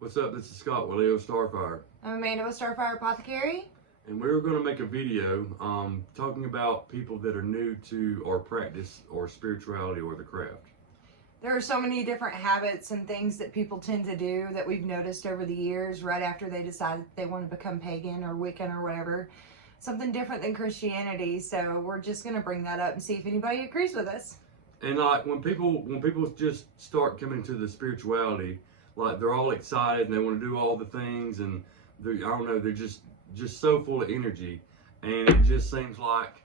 What's up? This is Scott with Leo Starfire. I'm Amanda with Starfire Apothecary. And we were going to make a video talking about people that are new to our practice or spirituality or the craft. There are so many different habits and things that people tend to do that we've noticed over the years right after they decide they want to become pagan or Wiccan or whatever. Something different than Christianity. So we're just going to bring that up and see if anybody agrees with us. And like when people just start coming to the spirituality, like they're all excited and they want to do all the things, and I don't know, they're just so full of energy, and it just seems like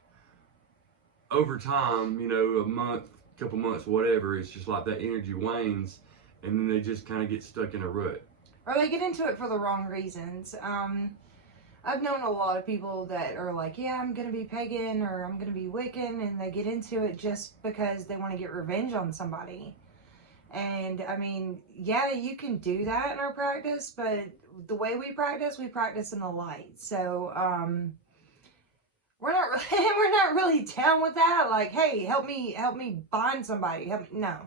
over time, a month, couple months, whatever, it's just like that energy wanes, and then they just kind of get stuck in a rut. Or they get into it for the wrong reasons. I've known a lot of people that are like, yeah, I'm going to be pagan or I'm going to be Wiccan, and they get into it just because they want to get revenge on somebody. And I mean, yeah, you can do that in our practice, but the way we practice in the light. So, we're not really, we're not really down with that. Like, hey, help me bind somebody. No.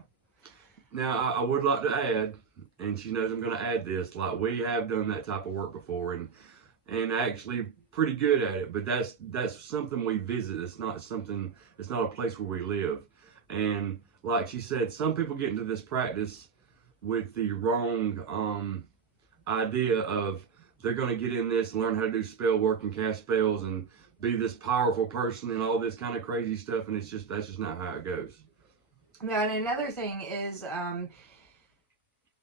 Now, I would like to add, and she knows I'm going to add this, like we have done that type of work before, and actually pretty good at it, but that's something we visit. It's not a place where we live. And like she said, some people get into this practice with the wrong idea of they're going to get in this and learn how to do spell work and cast spells and be this powerful person and all this kind of crazy stuff, and that's just not how it goes. Now, and another thing is,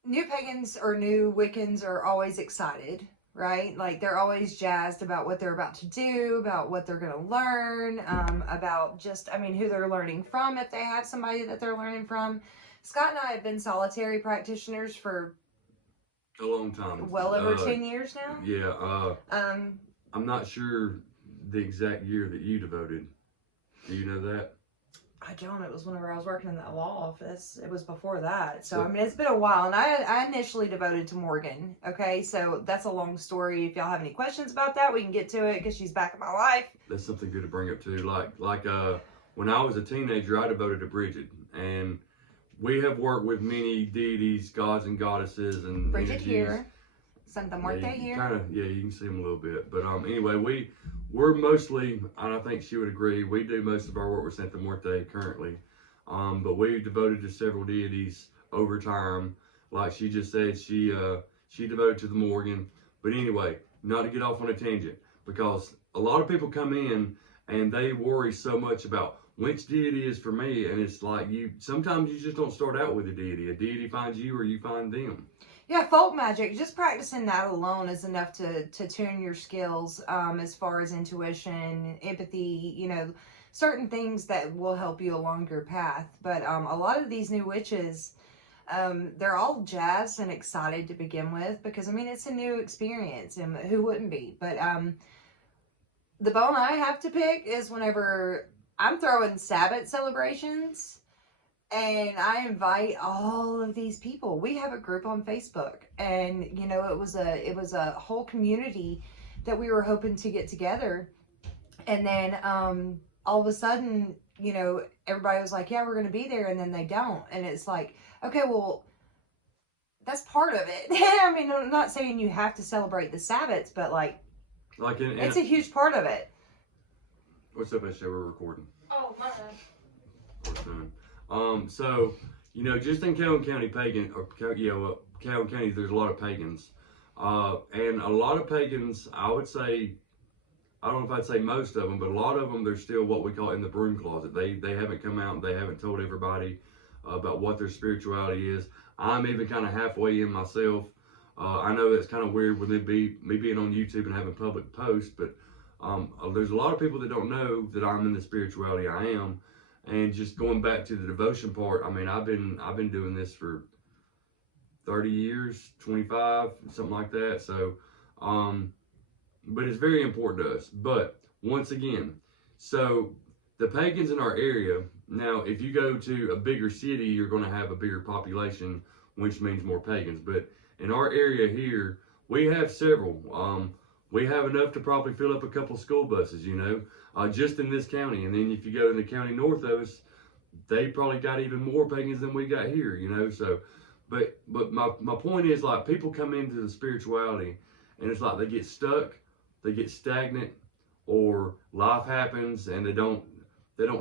new pagans or new Wiccans are always excited, right? Like they're always jazzed about what they're about to do, about what they're going to learn, about just, who they're learning from if they have somebody that they're learning from. Scott and I have been solitary practitioners for a long time. Well over 10 years now? Yeah. I'm not sure the exact year that you devoted. Do you know that? I don't. It was whenever I was working in that law office. It was before that. So, it's been a while. And I initially devoted to Morgan. Okay, so that's a long story. If y'all have any questions about that, we can get to it because she's back in my life. That's something good to bring up too. Like when I was a teenager, I devoted to Bridget. And we have worked with many deities, gods and goddesses, and Bridget energies. Here. Santa Muerte here. You can see them a little bit. But anyway, we're mostly, and I think she would agree, we do most of our work with Santa Muerte currently. But we devoted to several deities over time. Like she just said, she devoted to the Morgan. But anyway, not to get off on a tangent, because a lot of people come in and they worry so much about which deity is for me, and it's like sometimes you just don't start out with a deity. A deity finds you or you find them. Yeah, folk magic, just practicing that alone is enough to tune your skills as far as intuition, empathy, certain things that will help you along your path. But a lot of these new witches, they're all jazzed and excited to begin with because, it's a new experience, and who wouldn't be? But the bone I have to pick is whenever I'm throwing Sabbath celebrations, and I invite all of these people. We have a group on Facebook, and it was a whole community that we were hoping to get together. And then all of a sudden, everybody was like, yeah, we're going to be there, and then they don't. And it's like, okay, well, that's part of it. I'm not saying you have to celebrate the Sabbaths, but it's a huge part of it. What's up, Ashley? We're recording. Oh, my bad. So, just in Calhoun County Calhoun County, there's a lot of pagans. And a lot of pagans, I would say, I don't know if I'd say most of them, but a lot of them, they're still what we call in the broom closet. They haven't come out and they haven't told everybody about what their spirituality is. I'm even kind of halfway in myself. I know that's kind of weird with me being on YouTube and having public posts, but there's a lot of people that don't know that I'm in the spirituality I am. And just going back to the devotion part, I've been doing this for 30 years, 25, something like that. So, but it's very important to us. But once again, so the pagans in our area, now if you go to a bigger city, you're going to have a bigger population, which means more pagans. But in our area here, we have several. We have enough to probably fill up a couple school buses, just in this county. And then if you go in the county north of us, they probably got even more pagans than we got here, So, but my point is, like, people come into the spirituality and it's like they get stuck, they get stagnant, or life happens and they don't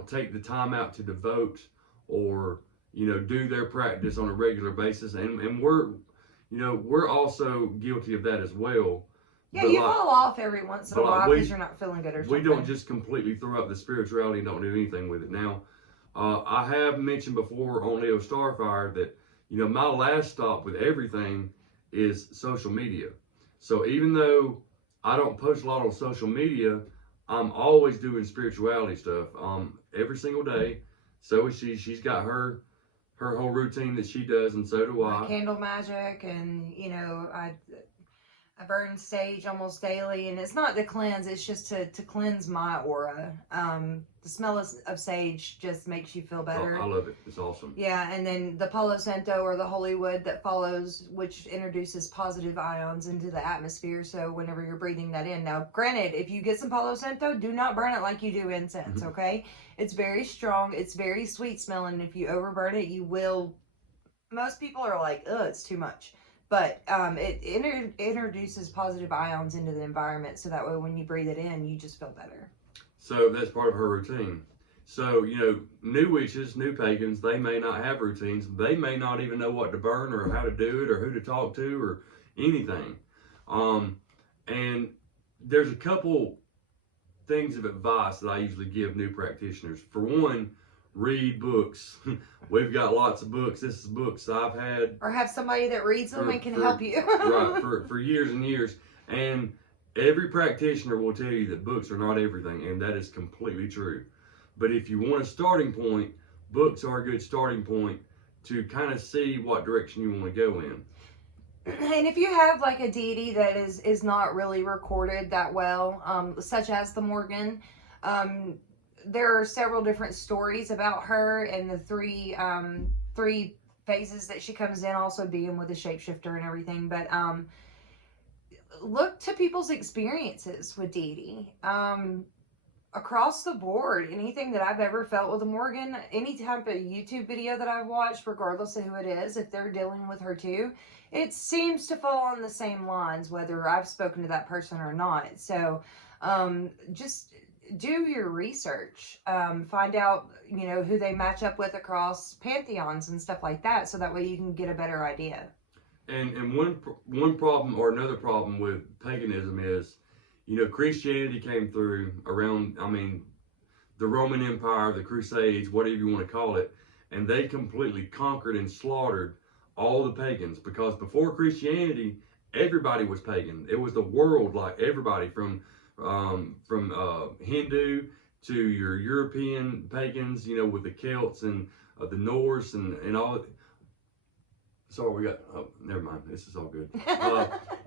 take the time out to devote or do their practice on a regular basis, and we're also guilty of that as well. Yeah, But you like, fall off every once in a but like while we because you're not feeling good or we something. don't just completely throw up the spirituality and don't do anything with it. Now, I have mentioned before on Leo Starfire that my last stop with everything is social media. So even though I don't post a lot on social media, I'm always doing spirituality stuff every single day. So is she. She's got her whole routine that she does, and so do My I. candle magic, and I burn sage almost daily, and it's not to cleanse, it's just to cleanse my aura. The smell of sage just makes you feel better. I love it. It's awesome. Yeah, and then the Palo Santo, or the holy wood that follows, which introduces positive ions into the atmosphere. So whenever you're breathing that in, now granted, if you get some Palo Santo, do not burn it like you do incense, okay? It's very strong, it's very sweet smelling. If you overburn it, you will. Most people are like, ugh, it's too much. But it introduces positive ions into the environment, so that way when you breathe it in, you just feel better. So that's part of her routine. So, new witches, new pagans, they may not have routines. They may not even know what to burn or how to do it or who to talk to or anything. And there's a couple things of advice that I usually give new practitioners. For one, read books. We've got lots of books. This is books I've had. Or have somebody that reads them and can help you. Right, for years and years. And every practitioner will tell you that books are not everything, and that is completely true. But if you want a starting point, books are a good starting point to kind of see what direction you want to go in. And if you have like a deity that is not really recorded that well, such as the Morgan, there are several different stories about her and the three phases that she comes in, also being with the shapeshifter and everything. But look to people's experiences with deity. Across the board, anything that I've ever felt with a Morgan, any type of YouTube video that I've watched, regardless of who it is, if they're dealing with her too, it seems to fall on the same lines, whether I've spoken to that person or not. So just do your research, find out who they match up with across pantheons and stuff like that, so that way you can get a better idea. And one problem or another problem with paganism is, Christianity came through around, the Roman Empire, the Crusades, whatever you want to call it, and they completely conquered and slaughtered all the pagans, because before Christianity, everybody was pagan. It was the world, like everybody from Hindu to your European pagans, with the Celts and the Norse and all. Sorry, we got. Oh, never mind. This is all good.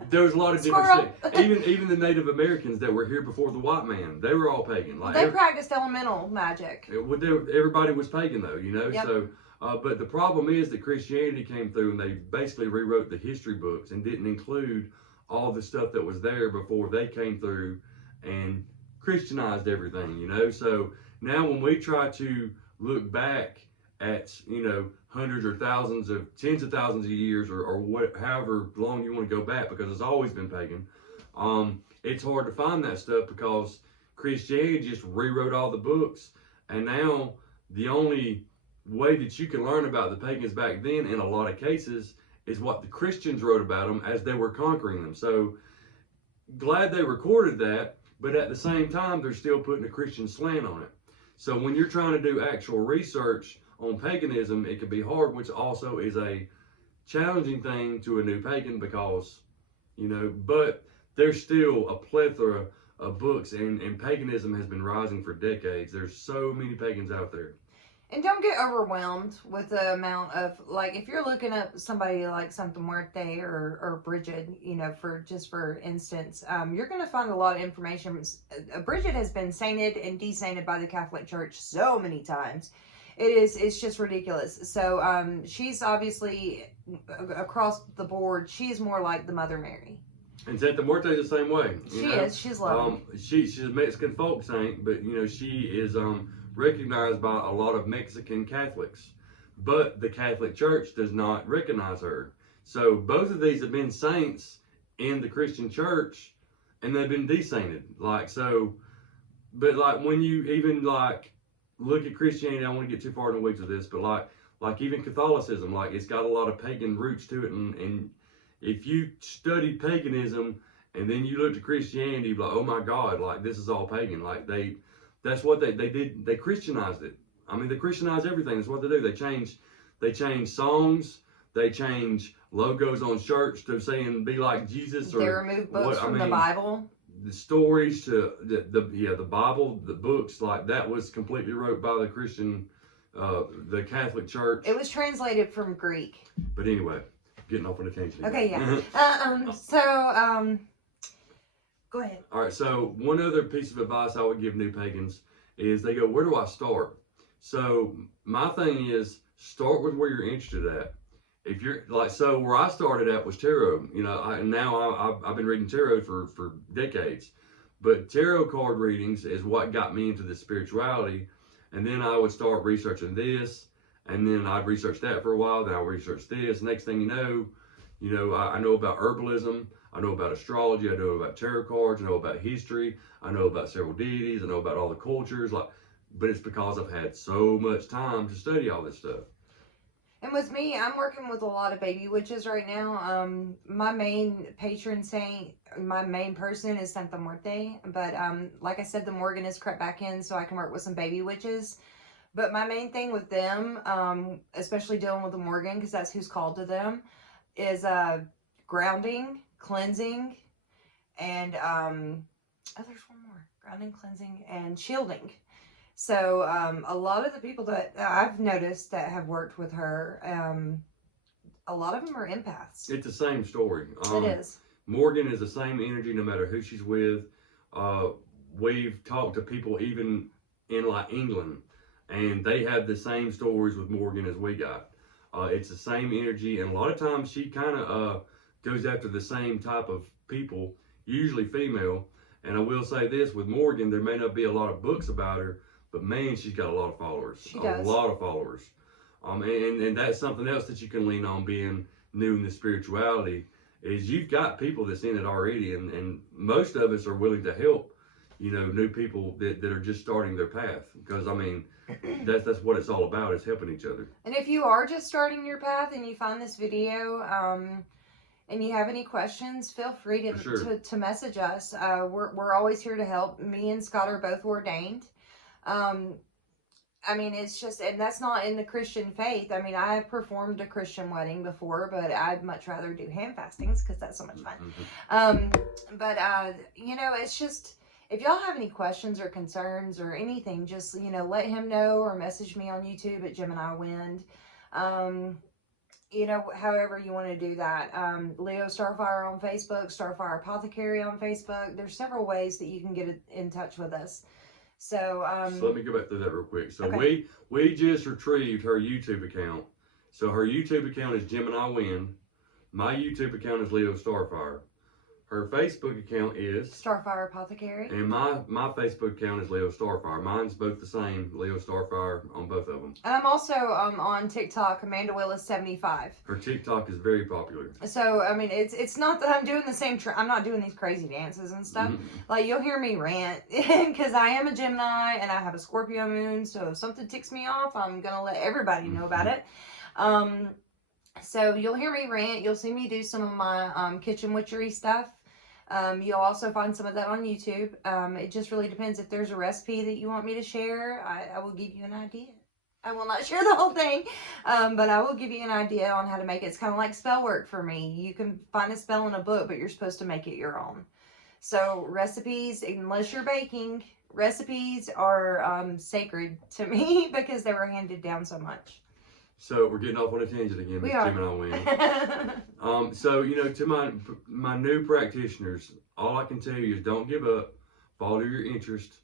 There was a lot of different things. Even the Native Americans that were here before the white man, they were all pagan. Like they practiced elemental magic. Everybody was pagan, though. Yep. So. But the problem is that Christianity came through and they basically rewrote the history books and didn't include all the stuff that was there before they came through and Christianized everything. So now when we try to look back at hundreds or thousands of tens of thousands of years or however long you want to go back, because it's always been pagan, it's hard to find that stuff because Christianity just rewrote all the books, and now the only way that you can learn about the pagans back then in a lot of cases is what the Christians wrote about them as they were conquering them. So glad they recorded that, but at the same time they're still putting a Christian slant on it. So when you're trying to do actual research on paganism, it can be hard, which also is a challenging thing to a new pagan, because but there's still a plethora of books, and paganism has been rising for decades. There's so many pagans out there. And don't get overwhelmed with the amount of, like, if you're looking up somebody like Santa Muerte or Bridget, for instance, you're going to find a lot of information. Bridget has been sainted and desainted by the Catholic Church so many times. It's just ridiculous. So she's obviously, across the board, she's more like the Mother Mary. And Santa Muerte is the same way. She is. She's lovely. She's a Mexican folk saint, but she is recognized by a lot of Mexican Catholics but the Catholic Church does not recognize her. So both of these have been saints in the Christian Church, and they've been desainted. Like so, but like when you even like look at Christianity, I don't want to get too far in the weeds of this, but like even Catholicism, like it's got a lot of pagan roots to it, and if you study paganism and then you look to Christianity, like, oh my God, like this is all pagan. Like that's what they did. They Christianized it. I mean, they Christianize everything. That's what they do. They change songs. They change logos on shirts to saying "Be like Jesus" or they remove books from the Bible. The stories to the Bible, the books, like that was completely wrote by the Christian, the Catholic Church. It was translated from Greek. But anyway, getting off on a tangent. Okay, yeah. Go ahead. All right. So one other piece of advice I would give new pagans is they go, where do I start? So my thing is start with where you're interested at. If you're like, so where I started at was tarot, you know, I've been reading tarot for decades, but tarot card readings is what got me into the spirituality. And then I would start researching this, and then I'd research that for a while. Then I'll research this. Next thing you know, I know about herbalism. I know about astrology. I know about tarot cards. I know about history. I know about several deities. I know about all the cultures. But it's because I've had so much time to study all this stuff. And with me, I'm working with a lot of baby witches right now. My main patron saint, my main person is Santa Muerte. But like I said, the Morgan has crept back in so I can work with some baby witches. But my main thing with them, especially dealing with the Morgan, because that's who's called to them, is grounding, cleansing, and there's one more. Grounding, cleansing, and shielding. So a lot of the people that I've noticed that have worked with her, a lot of them are empaths. It's the same story. It is. Morgan is the same energy no matter who she's with. We've talked to people even in like England, and they have the same stories with Morgan as we got. It's the same energy, and a lot of times she kind of goes after the same type of people, usually female. And I will say this, with Morgan, there may not be a lot of books about her, but man, she's got a lot of followers. She does. A lot of followers. And that's something else that you can lean on being new in the spirituality, is you've got people that's in it already, and most of us are willing to help, you know, new people that are just starting their path. Because I mean, that's what it's all about, is helping each other. And if you are just starting your path and you find this video, and you have any questions, feel free to message us. We're always here to help. Me and Scott are both ordained. I mean, it's just, and that's not in the Christian faith. I mean, I have performed a Christian wedding before, but I'd much rather do hand fastings because that's so much fun. Mm-hmm. You know, it's just, if y'all have any questions or concerns or anything, just, you know, let him know or message me on YouTube at Gemini Wind. You know, however you want to do that. Leo Starfire on Facebook, Starfire Apothecary on Facebook. There's several ways that you can get in touch with us. So let me go back through that real quick. So okay. we just retrieved her YouTube account. So her YouTube account is Gemini Wind. My YouTube account is Leo Starfire. Her Facebook account is Starfire Apothecary. And my Facebook account is Leo Starfire. Mine's both the same, Leo Starfire on both of them. And I'm also on TikTok, Amanda Willis 75. Her TikTok is very popular. So I mean, it's not that I'm doing the same. I'm not doing these crazy dances and stuff. Mm-hmm. Like you'll hear me rant because I am a Gemini and I have a Scorpio moon. So if something ticks me off, I'm gonna let everybody know about it. So you'll hear me rant. You'll see me do some of my kitchen witchery stuff. You'll also find some of that on YouTube. It just really depends. If there's a recipe that you want me to share, I will give you an idea. I will not share the whole thing, but I will give you an idea on how to make it. It's kind of like spell work for me. You can find a spell in a book, but you're supposed to make it your own. So recipes, unless you're baking, recipes are sacred to me because they were handed down so much. So we're getting off on a tangent again. We are. Gemini Wind. So you know, to my new practitioners, all I can tell you is don't give up. Follow your interest.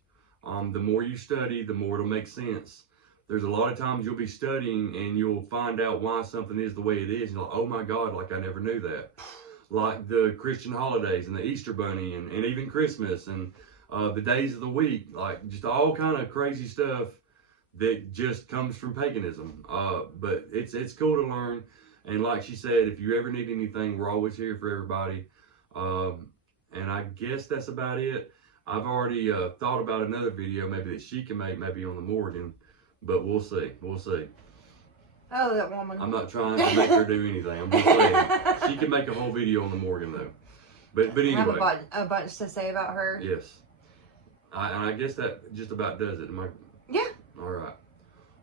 The more you study, the more it'll make sense. There's a lot of times you'll be studying and you'll find out why something is the way it is. And you're like, oh my God, like I never knew that. Like the Christian holidays and the Easter Bunny and even Christmas and the days of the week, like just all kind of crazy stuff that just comes from paganism. But it's cool to learn. And like she said, if you ever need anything, we're always here for everybody. And I guess that's about it. I've already thought about another video maybe that she can make, maybe on the Morgan, but we'll see. We'll see. Oh, that woman. I'm not trying to make her do anything. I'm just saying she can make a whole video on the Morgan though. But I have anyway, a bunch to say about her. yes. And I guess that just about does it. Yeah. All right.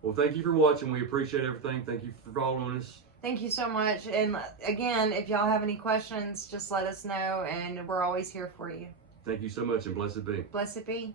Well, thank you for watching. We appreciate everything. Thank you for following us. Thank you so much. And again, if y'all have any questions, just let us know, and we're always here for you. Thank you so much, and blessed be. Blessed be.